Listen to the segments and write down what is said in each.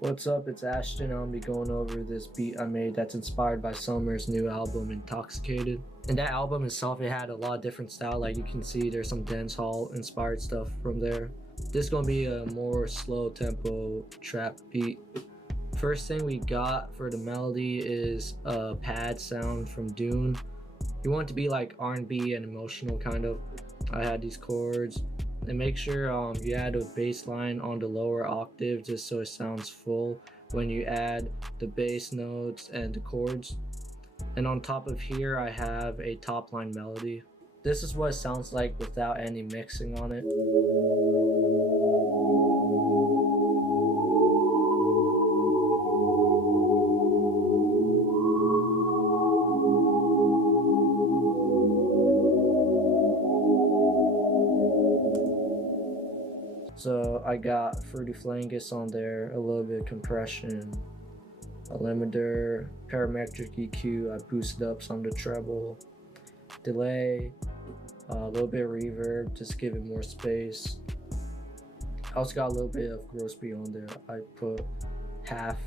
What's up? It's Axhton. I'll be going over this beat I made that's inspired by Summrs' new album Intoxicated. And that album itself, it had a lot of different style. Like you can see there's some dancehall inspired stuff from there. This is gonna be a more slow tempo trap beat. First thing we got for the melody is a pad sound from Dune. You want it to be like R&B and emotional kind of. I had these chords, and make sure you add a bass line on the lower octave just so it sounds full when you add the bass notes and the chords. And on top of here I have a top line melody. This is what it sounds like without any mixing on it. So I got Fruity Flangus on there, a little bit of compression, a limiter, parametric EQ, I boosted up some of the treble, delay, a little bit of reverb, just give it more space. I also got a little bit of gross beat on there. I put half.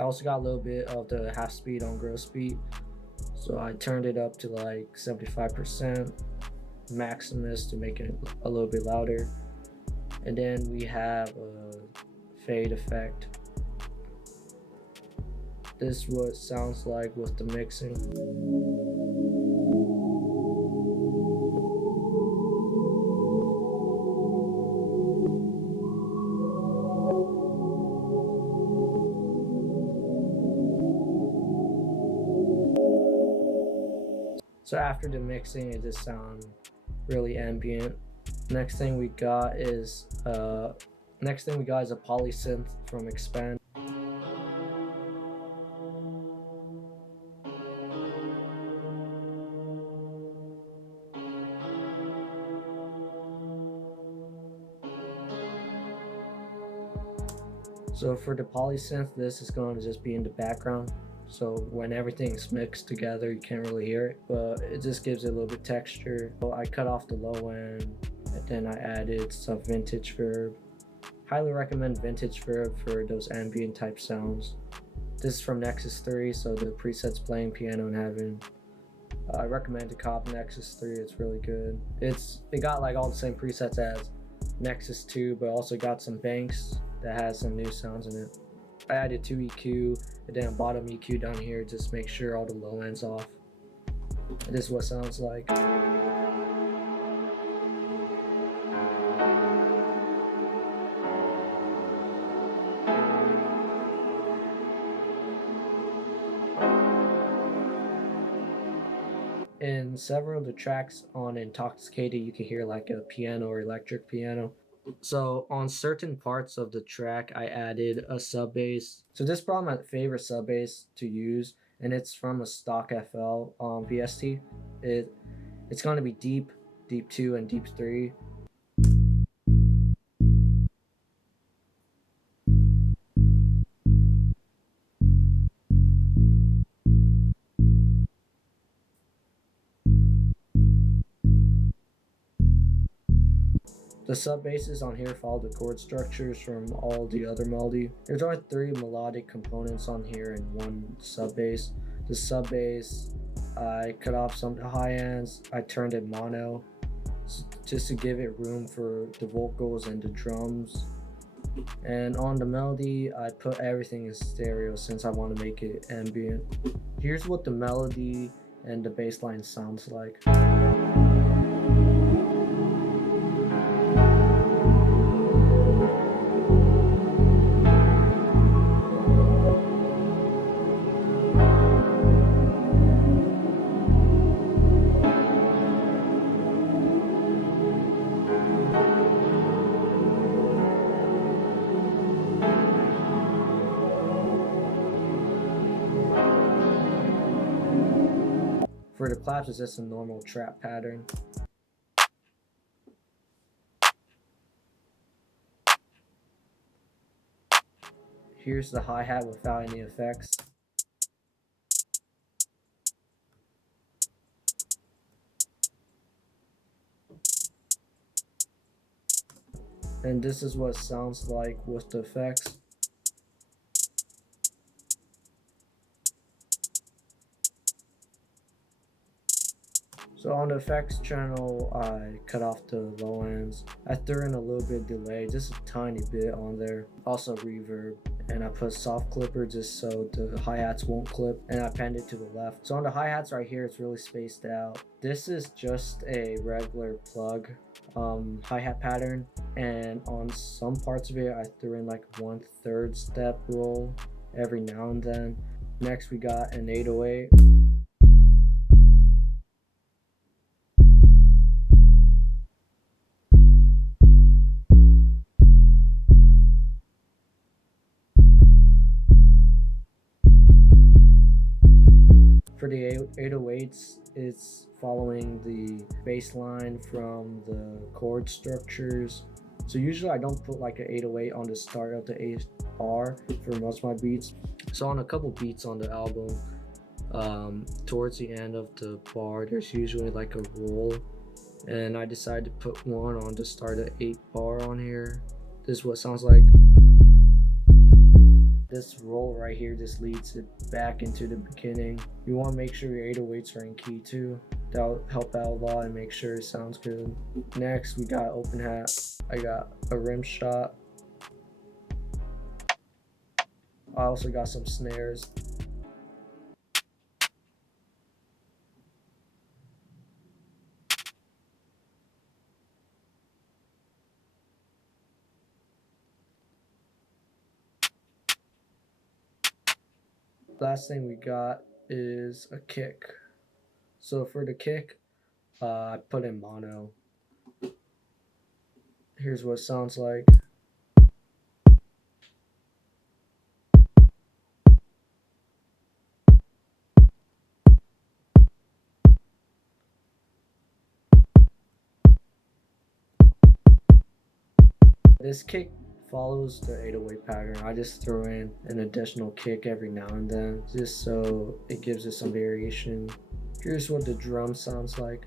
I also got a little bit of the half speed on gross beat. So I turned it up to like 75%, Maximus to make it a little bit louder. And then we have a fade effect. This is what it sounds like with the mixing. So after the mixing, it just sounds really ambient. Next thing we got is a poly synth from Expand. So for the poly synth, this is going to just be in the background. So when everything's mixed together, you can't really hear it, but it just gives it a little bit texture. So I cut off the low end, and then I added some vintage verb. Highly recommend vintage verb for those ambient type sounds. This is from Nexus 3, so the preset's playing piano in heaven. I recommend to cop Nexus 3, it's really good. It got like all the same presets as Nexus 2, but also got some banks that has some new sounds in it. I added 2 EQ and then a bottom EQ down here, just make sure all the low end's off. And this is what it sounds like. In several of the tracks on Intoxicated, you can hear like a piano or electric piano. So on certain parts of the track, I added a sub bass. So this is probably my favorite sub bass to use, and it's from a stock FL VST. It's going to be deep 2, and deep 3. The sub basses on here follow the chord structures from all the other melody. There's only 3 melodic components on here and 1 sub bass. The sub bass, I cut off some of the high ends. I turned it mono just to give it room for the vocals and the drums. And on the melody, I put everything in stereo since I want to make it ambient. Here's what the melody and the bass line sounds like. For the claps, it's just a normal trap pattern. Here's the hi-hat without any effects. And this is what it sounds like with the effects. So on the effects channel, I cut off the low ends. I threw in a little bit of delay, just a tiny bit on there. Also reverb. And I put soft clipper just so the hi-hats won't clip, and I penned it to the left. So on the hi-hats right here, it's really spaced out. This is just a regular plug hi-hat pattern, and on some parts of it, I threw in like 1/3 step roll every now and then. Next, we got an 808. For the 808s, it's following the bass line from the chord structures. So usually I don't put like an 808 on the start of the 8 bar for most of my beats. So on a couple beats on the album, towards the end of the bar, there's usually like a roll, and I decided to put one on the start of 8 bar on here. This is what it sounds like. This roll right here just leads it back into the beginning. You want to make sure your 808s are in key too. That'll help out a lot and make sure it sounds good. Next, we got open hat. I got a rim shot. I also got some snares. Last thing we got is a kick. So for the kick, I put in mono. Here's what it sounds like. This kick follows the 808 pattern. I just throw in an additional kick every now and then just so it gives it some variation. Here's what the drum sounds like.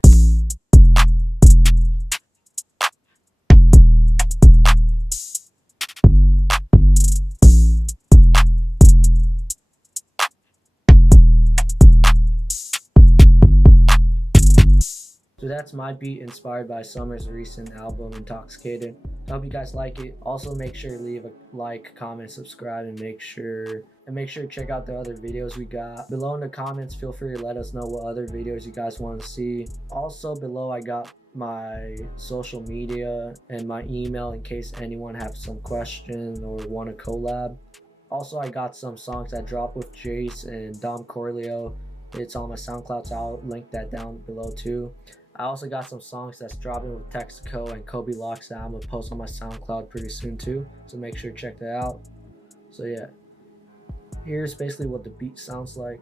So that's my beat inspired by Summrs' recent album Intoxicated. I hope you guys like it. Also make sure to leave a like, comment, subscribe, and make sure to check out the other videos we got. Below in the comments, feel free to let us know what other videos you guys want to see. Also below I got my social media and my email in case anyone has some questions or want to collab. Also I got some songs that dropped with Jace and Dom Corleo. It's on my SoundCloud, so I'll link that down below too. I also got some songs that's dropping with Texaco and Kobe Locks that I'm gonna post on my SoundCloud pretty soon too, so make sure to check that out. So yeah, here's basically what the beat sounds like.